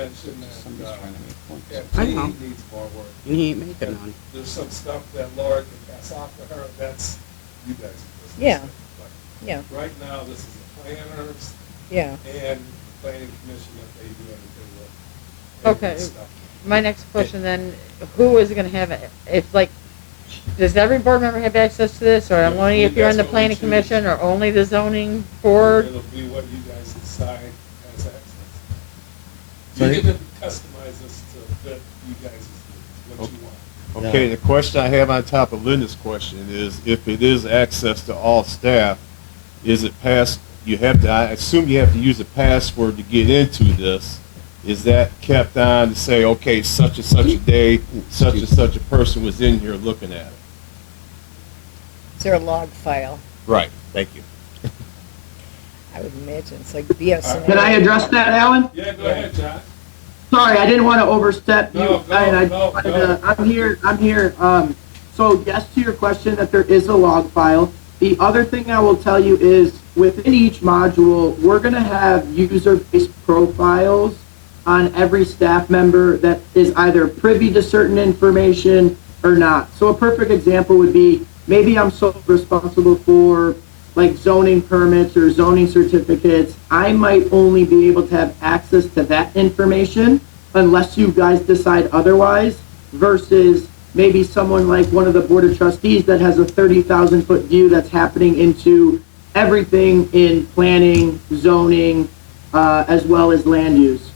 mentioned Somebody's that trying to make points. that I Jean know. needs more work. And he ain't making And none. there's some stuff that Laura can pass off to her, that's you guys' business. Yeah. But Yeah. right now, this is the planners Yeah. and planning commission that they do everything with. Okay. Stuff. My next question then, who is gonna have it? If like, does every board member have access to this, or only if you're on the That's what we planning choose. commission, or only the zoning board? It'll be what you guys decide as access. So You you- get to customize this to fit you guys' needs, what you want. Okay, the question I have on top of Linda's question is, if it is access to all staff, is it passed, you have to, I assume you have to use a password to get into this. Is that kept on to say, okay, such and such a day, such and such a person was in here looking at it? Is there a log file? Right, thank you. I would imagine it's like BS. Can I address that, Alan? Yeah, go ahead, Josh. Sorry, I didn't want to overstep you. No, go. I'm here. So yes, to your question that there is a log file. The other thing I will tell you is within each module, we're going to have user-based profiles on every staff member that is either privy to certain information or not. So a perfect example would be, maybe I'm so responsible for like zoning permits or zoning certificates. I might only be able to have access to that information unless you guys decide otherwise, versus maybe someone like one of the board of trustees that has a 30,000 foot view that's happening into everything in planning, zoning, as well as land use.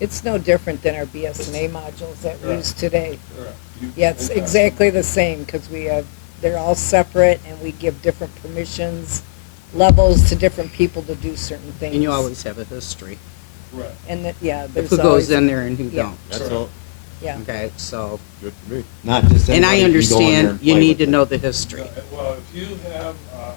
It's no different than our BSNA modules that we use today. Correct. Yeah, it's exactly the same, because we have, they're all separate, and we give different permissions, levels to different people to do certain things. And you always have a history. Right. And that, yeah, Of there's who always. goes in there and who Yeah. don't. That's all, Yeah. Okay, so, good for me. Not just and I anybody can go in there understand and you play need with to it. know the history. Well, if you have an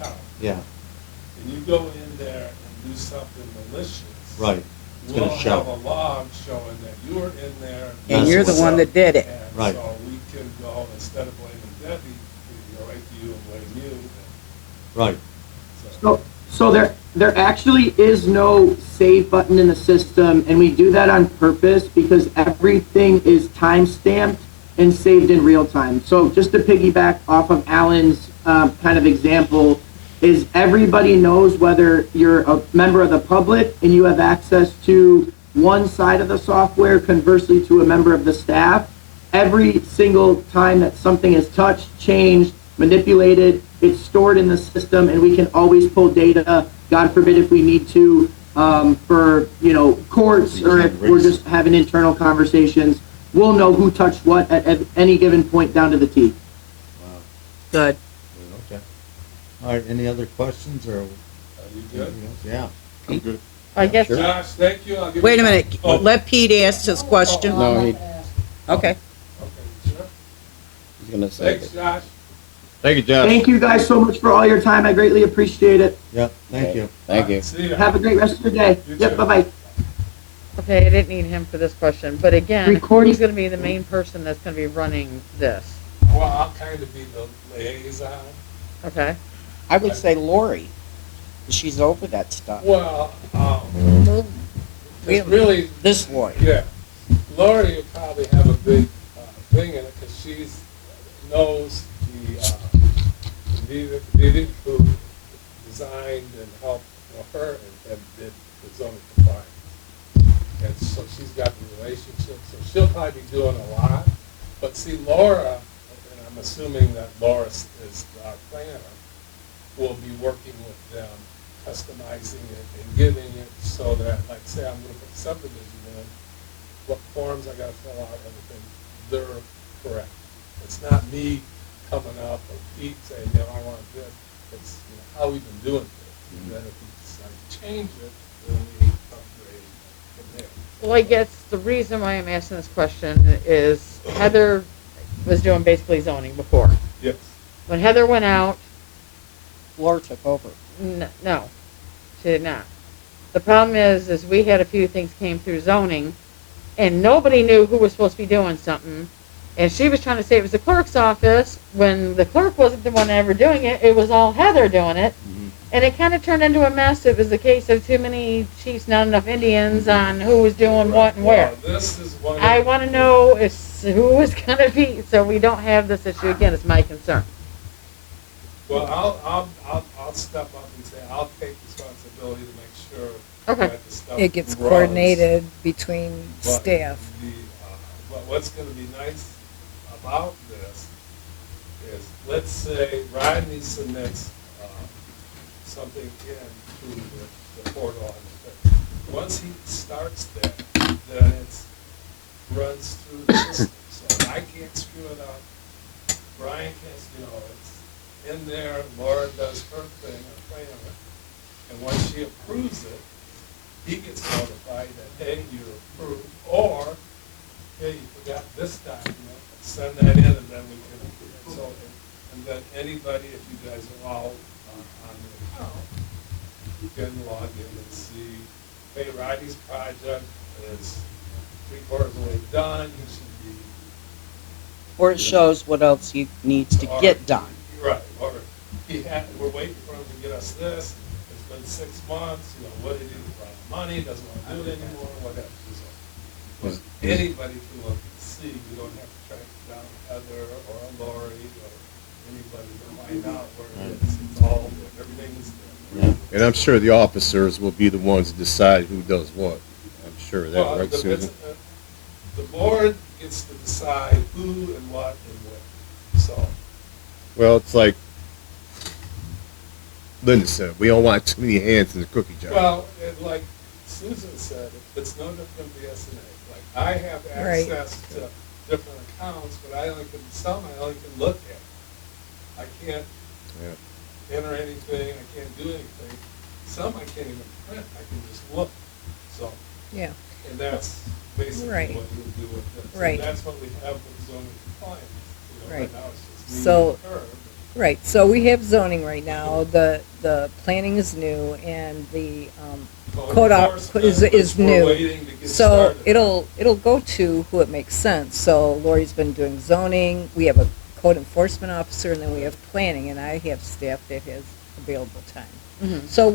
account Yeah, and you go in there and do something malicious. right. It's We'll gonna show. have a log showing that you were in there. And That's you're the what's one up. that did it. And Right. so we can go, instead of blaming Debbie, we can go right to you and blame you. Right. So there actually is no save button in the system, and we do that on purpose because everything is time-stamped and saved in real time. So just to piggyback off of Alan's kind of example, is everybody knows whether you're a member of the public and you have access to one side of the software, conversely to a member of the staff. Every single time that something is touched, changed, manipulated, it's stored in the system, and we can always pull data, God forbid if we need to, for, courts, or if we're just having internal conversations. We'll know who touched what at any given point down to the T. Wow. Good. Okay. All right, any other questions or? Are you good? Yeah. I'm good. I guess, Josh, thank you. I'll give Wait you- a minute, Oh, let Pete ask his question. No, Okay. Okay, sure. he's gonna say Thanks, it. Josh. Thank you, Josh. Thank you guys so much for all your time. I greatly appreciate it. Yep, thank Okay. you. Thank you. See ya. Have a great rest of your day. You Yep, too. bye-bye. okay, I didn't need him for this question, but again, Recording. who's gonna be the main person that's gonna be running this? Well, I'll kind of be the liaison. Okay? I would say Lori. She's over that stuff. Well, Well, it's really, This Lori. yeah. Lori will probably have a big thing in it because she knows the who designed and helped her and did the zoning compliance. And so she's got the relationship, so she'll probably be doing a lot. But see, Laura, and I'm assuming that Laura is our planner, will be working with them, customizing it and getting it so that, like, say I'm gonna put subdivision in, what forms I gotta fill out, everything, they're correct. It's not me coming up or Pete saying, I want this. It's, how we've been doing this. And then if we decide to change it, then we upgrade from there. Well, I guess the reason why I'm asking this question is Heather was doing basically zoning before. Yes. When Heather went out, Laura took over. no, she did not. The problem is we had a few things came through zoning, and nobody knew who was supposed to be doing something. And she was trying to say it was the clerk's office, when the clerk wasn't the one ever doing it. It was all Heather doing it. And it kind of turned into a mess. It was a case of too many chiefs, not enough Indians on who was doing what and where. Well, this is one. I want to know who is going to be, so we don't have this issue again. Is my concern. Well, I'll step up and say I'll take responsibility to make sure Okay. that the stuff It gets runs. coordinated between But staff. But what's going to be nice about this is, let's say Rodney submits something in to the portal on the thing. Once he starts that, then it runs through the system. So I can't screw it up. Brian can't, it's in there. Laura does her thing, her plan it. And once she approves it, he gets notified that, hey, you approved, or, hey, you forgot this document, send that in, and then we can, so, and then anybody, if you guys are all on the account, you can log in and see, hey, Rodney's project is 3/4 of the way done, you should be. Or it shows what else he needs to get done. Right, or we're waiting for him to get us this, it's been 6 months, what did he do with the money, doesn't want to do it anymore, whatever. So, anybody can look and see, you don't have to track down Heather or Lori or anybody to find out where it is. It's all, everything is there. And I'm sure the officers will be the ones to decide who does what. I'm sure of that, Well, right, Susan? the board gets to decide who and what and where, so. Well, it's like Linda said, we don't want too many hands in the cookie jar. Well, like Susan said, it's no different than the SNA. Like, I have Right. access to different accounts, but I only can look at. I can't enter anything, I can't do anything. Some I can't even print, I can just look. So, Yeah, and that's basically Right. what you'll do with this. Right. And that's what we have with zoning compliance. Right. Right now it's just me So- and her. right. So we have zoning right now. The planning is new and the code enforcement, is which we're new. waiting to get So started. it'll go to who it makes sense. So Lori's been doing zoning. We have a code enforcement officer, and then we have planning, and I have staff that has available time. Mm-hmm. So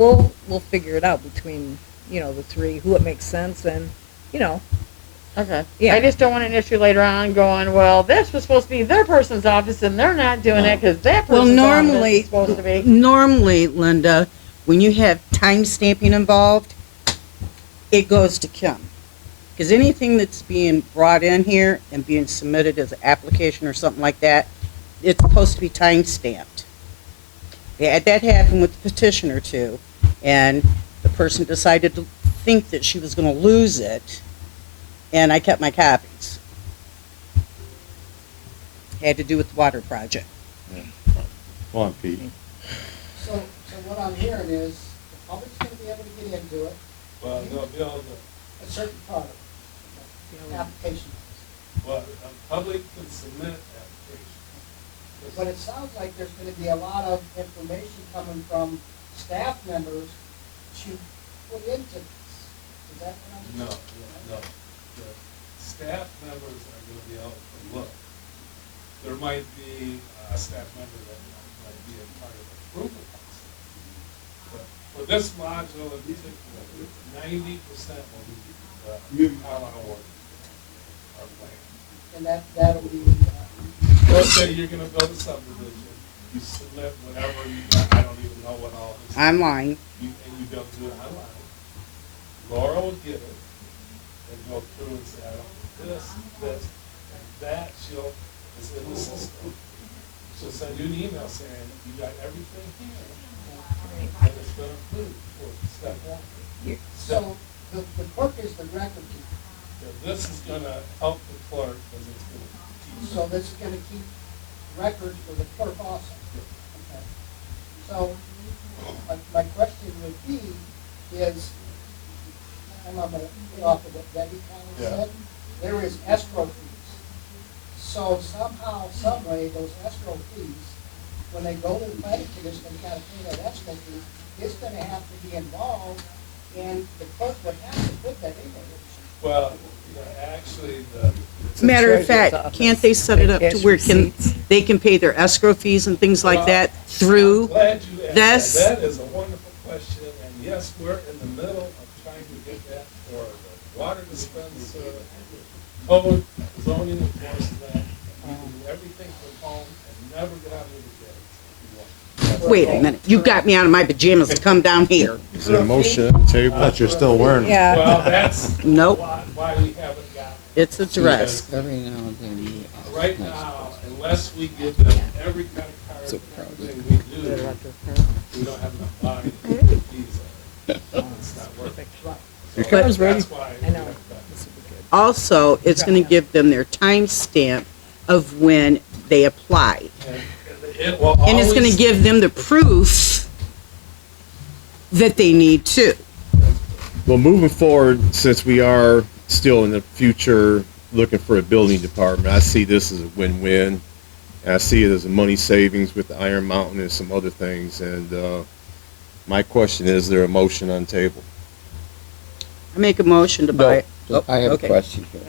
we'll figure it out between the three, who it makes sense, and Okay. Yeah. I just don't want an issue later on going, well, this was supposed to be their person's office and they're not doing it because that Well, person's normally, office is supposed to be. normally, Linda, when you have time stamping involved, it goes to Kim. Because anything that's being brought in here and being submitted as an application or something like that, it's supposed to be time stamped. Yeah, that happened with the petitioner too, and the person decided to think that she was going to lose it, and I kept my copies. Had to do with the water project. Go on, Pete. So what I'm hearing is the public's gonna be able to get into it, Well, they'll be able to, a certain part of it, application. well, the public can submit applications. But it sounds like there's gonna be a lot of information coming from staff members to put into this. Is that what I'm? No. The staff members are gonna be able to look. There might be a staff member that might be a part of the approval process. But for this module in particular, 90% will be how I work our plan. And that'll be, Let's say you're gonna build a subdivision, you submit whatever you got, I don't even know what all this. Online. And you don't do it online. Laura will get it and go through and say, I don't need this, and that, it's in the system. She'll send you an email saying, you got everything here, and it's been approved for step one. so the clerk is the record keeper. This is gonna help the clerk, because it's gonna keep. So this is gonna keep records for the clerk also. Okay. So my question would be is, and I'm gonna get off of what Debbie kind of Yeah. said, there is escrow fees. So somehow, some way, those escrow fees, when they go to the planning commission, they gotta pay that escrow fee, it's gonna have to be involved, and the clerk would have to put that in there. Well, actually, the. Matter of treasurer's fact, office. can't they set it up to Cash where receipts. they can pay their escrow fees and things like that I'm through? glad you asked this? that. That is a wonderful yes, we're in the middle of trying to get that for the water dispenser, code, zoning enforcement. You can do everything from home and never get out of the gate if you want. Wait a minute, you got me out of my pajamas to come down here. Is there a motion on the table? I thought you're still wearing them. Yeah, Well, that's Nope. why we haven't got, It's addressed. Every now and then you. right now, unless we give them every kind of card, So and proud. everything we do, we don't have enough money to pay the fees of it. It's not working. Your So car's ready. That's why. I know. we haven't done it. This would be good. Also, it's gonna give them their time stamp of when they applied. And it will And it's gonna always- give them the proof that they need to. Well, moving forward, since we are still in the future looking for a building department, I see this as a win-win. And I see it as a money savings with the Iron Mountain and some other things. And my question is there a motion on the table? I make a motion to buy it. So I have okay. a question here.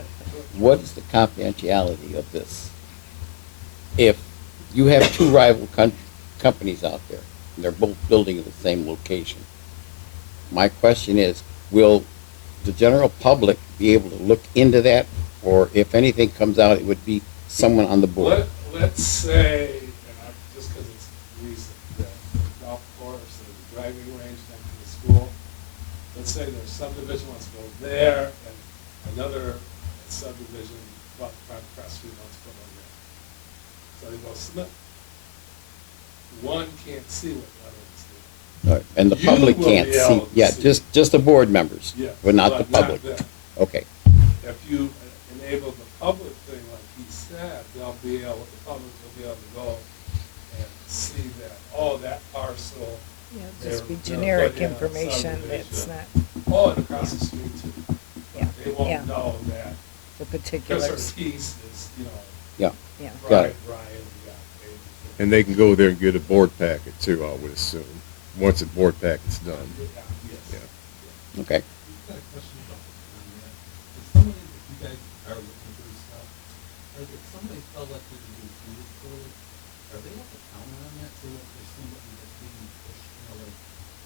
What is the confidentiality of this? If you have two rival companies out there, and they're both building at the same location, my question is, will the general public be able to look into that? Or if anything comes out, it would be someone on the board? Let's say, and just because it's recent, that the golf course or the driving range next to the school, let's say there's subdivision wants to go there, and another subdivision, well, across the street wants to put one there. So they go submit. One can't see what the other one's doing. All right, and the You public will can't be able see, to yeah, see. just the board members, Yes, but not the public. them. Okay, If you enable the public thing, like he said, the public will be able to go and see that, oh, that parcel, Yeah, just be They're, generic putting a information subdivision. that's not, oh, and across the street too. yeah, They yeah, won't know that, the because particulars, her piece is, yeah. yeah. Got it. Brian, we got David. And they can go there and get a board packet too, I would assume, once the board packet's done. Yes. Yeah. Okay. I've got a question about the plan yet. If somebody, if you guys are looking for this stuff, or if somebody felt like they didn't do this fully, are they like a counter on that? Say like there's somebody that's being pushed, like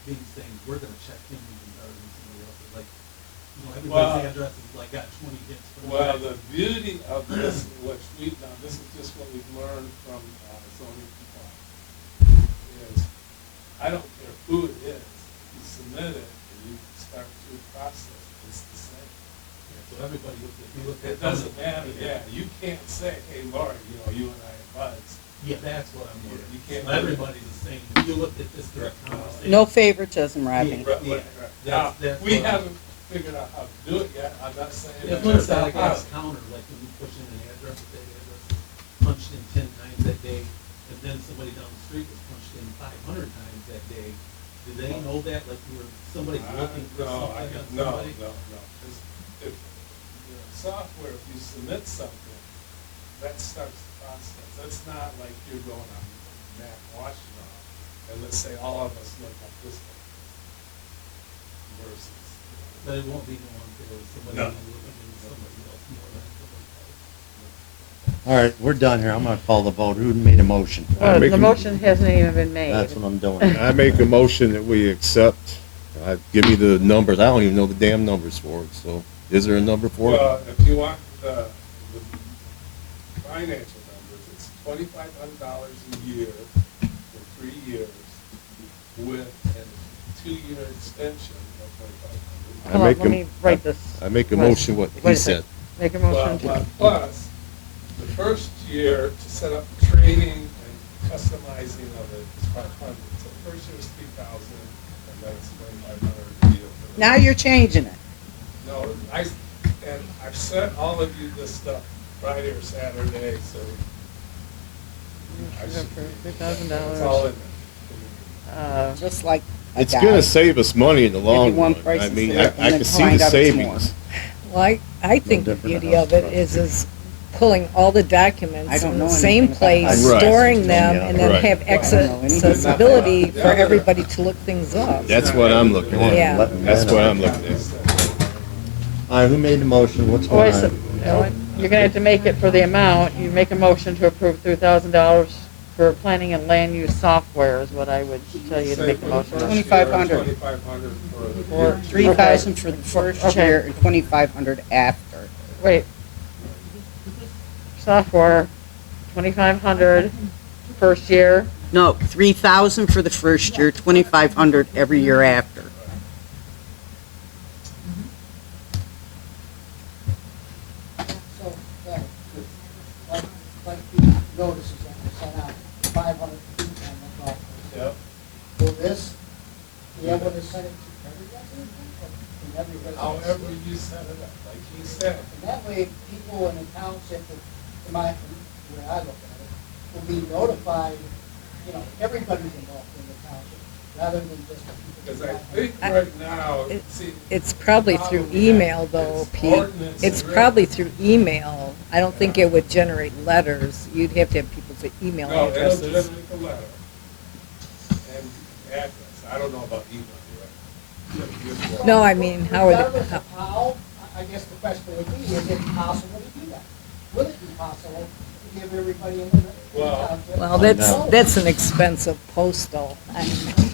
being saying, we're gonna check him even better than somebody else. Like, everybody's Well- address is like got 20 hits. from Well, the the beauty of this, which we've done, this is just what we've learned from zoning compliance, is I don't care who it is, you submit it and you start through the process, it's the same. Yeah, so everybody, if you look It at. doesn't matter, yeah, you can't say, hey, Laura, you and I are buds. Yeah, that's what I'm You wondering. can't- So everybody's the same. If you looked at this direct conversation. No favoritism, Robbie. Yeah. Now, That's we what- haven't figured out how to do it yet, I'm not saying. That's that what it's that's like not as a counter, like when you push in an address, if that address is punched in 10 times that day, and then somebody down the street was punched in 500 times that day, do they know that, like you were, somebody's looking for No, something on no, somebody? no, no, 'cause if, software, if you submit something, that starts the process, that's not like you're going on Mac Washington, and let's say all of us look like this one. Versus. But it won't be no one if there was somebody No. looking into somebody else more than somebody else. All right, we're done here. I'm gonna call the vote. Who made a motion? I make The a- motion hasn't even been made. That's what I'm doing. I make a motion that we accept, give me the numbers, I don't even know the damn numbers for it, so is there a number for it? Well, if you want the financial numbers, it's $2,500 a year for 3 years with a 2-year extension of $2,500. Hold on, let me write this. I make a motion what Wait he a said. second. Make a Well, motion to, plus, the first year to set up training and customizing of it is $500. So the first year is $3,000, and then it's $2,500 a year. for the- Now you're changing it. No, I've sent all of you this stuff Friday or Saturday, so. I should be- $3,000. It's all in there. Just like a It's guy. gonna save us money in the long Maybe one run. price I is mean, there, I and then can see find the out it's more. savings. Well, I think the different than beauty house of it trust. is pulling all the I documents don't in know the same anything place, about Right. storing them, Yeah. and then Right. have I don't know anything accessibility about for that. everybody to look things up. That's what I'm looking at. Yeah. That's what I'm looking at. All right, who made the motion? What's oh, going wait, so, on? you're gonna have to make it for the amount, you make a motion to approve $3,000 for planning and land use software is what I would tell you to Say make for the the motion. first 2,500. year, 2,500 for Or year two. 3,000 for the first Okay. year and 2,500 after. Wait. Software, 2,500 first year. No, 3,000 for the first year, 2,500 every year after. So, yeah, like the notices that were sent out, 500 feet on the golf course. Yep. Will this be able to send it to every resident or in every resident? However you set it up, like you said. And that way, people in the township, in my, the way I look at it, will be notified, you know, everybody's involved in the township, rather than just the people. Because I think I- right now, it- see. It's probably through probably email though, it's Pete. ordinance It's driven. probably through email. I don't think it would generate letters. You'd have to have people's email No, it'll addresses. generate the letter and address. I don't know about email, you're right. No, I mean, how would, Regardless of how, I guess the question would be, is it possible to do that? Will it be possible to give everybody in the Well- township? well, No. that's an expensive postal. I mean,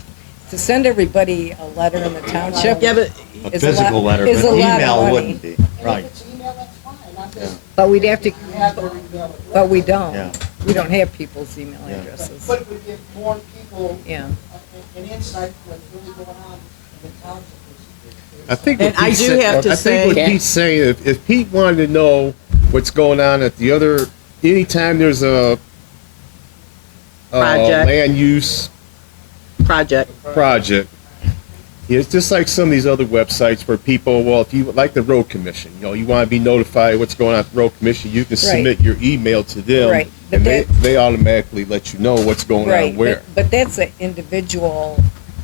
to send everybody a letter in the township. Yeah, but A is a lot- physical letter, is but a lot of email money. wouldn't be, And right. if it's email, that's fine, I'm just. But we'd have to, You have their email address. but we don't. Yeah. We don't have people's email Yeah. addresses. But it would give more people Yeah. an insight what's really going on in the township. I think what And I Pete's do say- have to I think what say- Pete's saying, if Pete wanted to know what's going on at the other, anytime there's a Project. land use project. project, it's just like some of these other websites where people, well, if you, like the road commission, you know, you want to be notified what's going on at the road commission, you can submit your email to them. Right, but And that- they automatically let you know what's going Right, on where. but that's an individual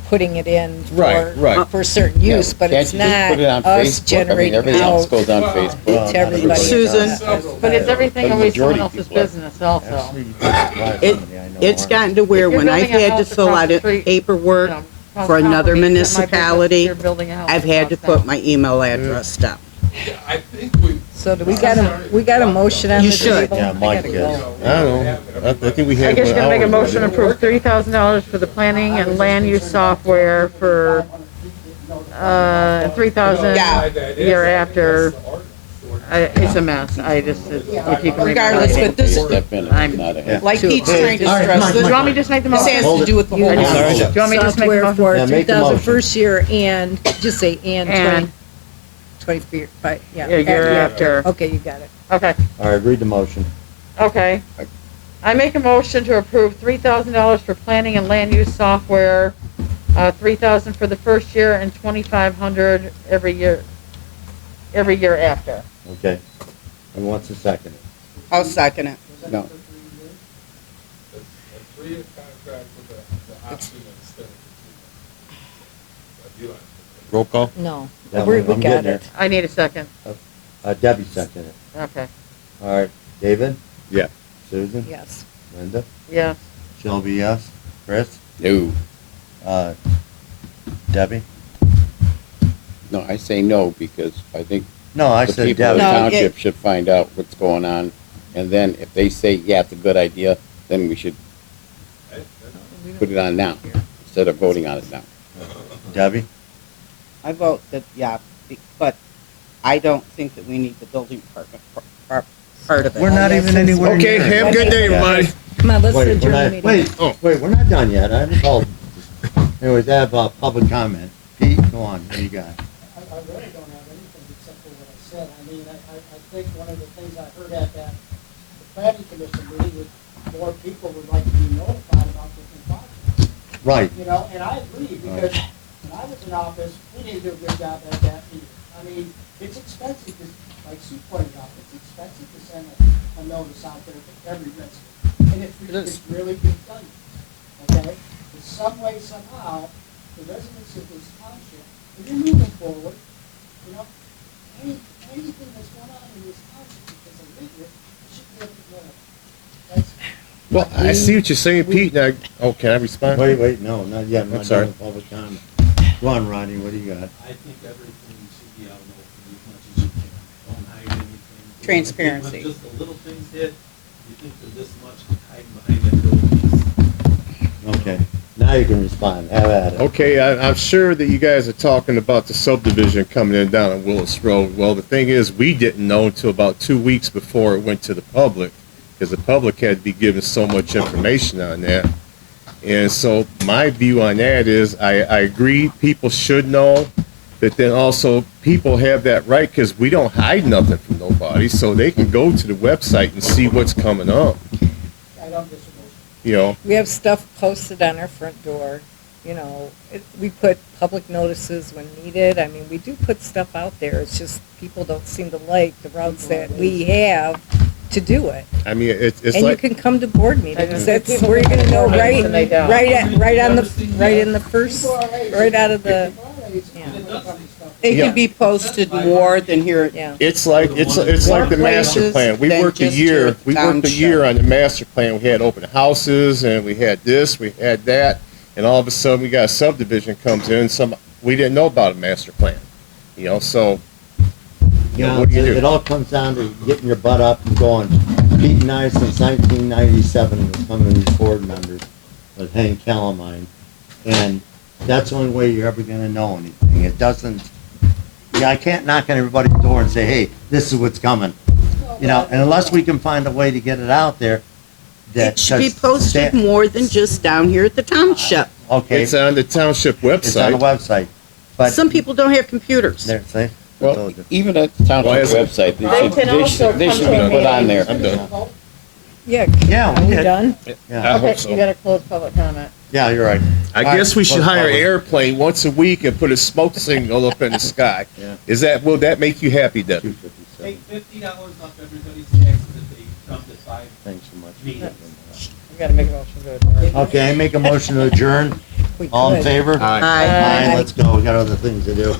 putting it in Right. for certain Yeah, use, but can't it's you just not put it on us Facebook? I mean, generating everything else out goes on Well, Facebook. to everybody. Susan. But it's everything The always someone majority of else's people are. business also. Actually, you just drive It, somebody I know it's aren't. gotten to where If you're when I've building a had to house fill across out the street, paperwork You know, across for town another from me, it's my business, municipality, you're building a house I've had to across town. put my email address down. Yeah, I think we. So do we got a motion on You the should. table? Yeah, I Mike gotta did. go. I don't know. I think we I had. guess you're gonna make a one motion to hour. approve $3,000 for the planning and land use software for, 3,000 Yeah. year after. It's a mess. I just, if you can Regardless, remember. but this, Step in, I'm- it's not a- Yeah. like Pete's trying to All right, stress, Mike, Do you this want me to just make the this motion? has Hold to it. do with the whole You- council. sorry. Do you want me to just make the Software motion? for Yeah, make the 3,000 motion. first year and, just say and And 25, yeah. a year after. Okay, you got it. Okay, All right, read the motion. okay. I make a motion to approve $3,000 for planning and land use software, 3,000 for the first year and 2,500 every year after. Okay. And what's the second? I'll second it. No. A 3-year contract with the option instead of the 2. You like it. Roll call? No, Yeah, we I'm got getting it. I need a second. Debbie seconded it. Okay, All right, David? Yeah. Susan? Yes. Linda? yeah. Shelby, yes. Chris? No, Debbie? no, I say no because I think No, I the said people of the Debbie. No, township should find out what's going on. And then if they say, yeah, it's a good idea, then we should put it on now instead of voting on it now. Debbie? I vote that, yeah, but I don't think that we need the building department part of it. We're not even anywhere Okay, near it. have a good day, everybody. Come on, let's Wait, we're adjourn the not, meeting. wait, we're not done yet. I haven't called. Anyways, I have public comment. Pete, go on. What do you got? I really don't have anything except for what I said. I mean, I think one of the things I heard at that, the planning commission meeting was more people would like to be notified about different projects. Right. You know, and I agree, because when I was in office, we didn't do a good job at that either. I mean, it's expensive, to, like Sue pointed out, it's expensive to send a notice out there to every resident. And it's really good done, okay? In some way, somehow, the residents of this township, if you're moving forward, you know, anything that's going on in this township, because they live here, you should be able to know. That's, Well, I see what you're saying, Pete. Now, can I respond? Wait, no, not yet. I'm I'm not sorry. done with public comment. Go on, Ronnie, what do you got? I think everything should be out in the open as much as you can. Don't hide anything. Transparency. When just the little things hit, you think they're this much hiding behind that building. Okay, now you can respond, have at it. Okay, I'm sure that you guys are talking about the subdivision coming in down on Willis Road. Well, the thing is, we didn't know until about 2 weeks before it went to the public, because the public had to be given so much information on that. And so my view on that is, I agree, people should know, but then also people have that right, because we don't hide nothing from nobody, so they can go to the website and see what's coming up, I don't disagree. you know? We have stuff posted on our front door, you know, we put public notices when needed. I mean, we do put stuff out there. It's just people don't seem to like the routes that we have to do it. I mean, it's And you like, can come to board meetings. just- That's people where you're gonna know don't right, and they don't. right in the first, right out of the, yeah. It Yeah. can be posted more than here. Yeah. it's like the master places plan. We than worked a just year, your we worked a township. year on the master plan. We had open houses and we had this, we had that, and all of a sudden we got a subdivision comes in, we didn't know about a master plan. You know, so, You know, what do you do? it all comes down to getting your butt up and going. Pete and I, since 1997, was coming to these board members with Hank Calamine, and that's the only way you're ever gonna know anything. It doesn't, I can't knock on everybody's door and say, hey, this is what's coming. You know, and unless we can find a way to get it out there, that. It should be 'cause posted more than just down here at the township. Okay, it's on the township it's on the website. website, but, Some people don't have computers. there, see? Well, Even at the township Why is it- website, They can also they should come to be a put on meeting. there. I'm done. Yeah. Yeah, Are we we did. done? Yeah, I Okay, hope so. you gotta close public comment. yeah, you're right. I All guess right, we should close hire an public. airplane once a week and put a smoke signal up in the sky. Yeah. Will that make you happy, Deb? 257. Take $50 off everybody's taxes if they come to 5 Thanks so much. meetings. You gotta make a motion to adjourn. Okay, I make a motion to adjourn. We All in could. favor? Aye. Aye, let's go. We got other things to do.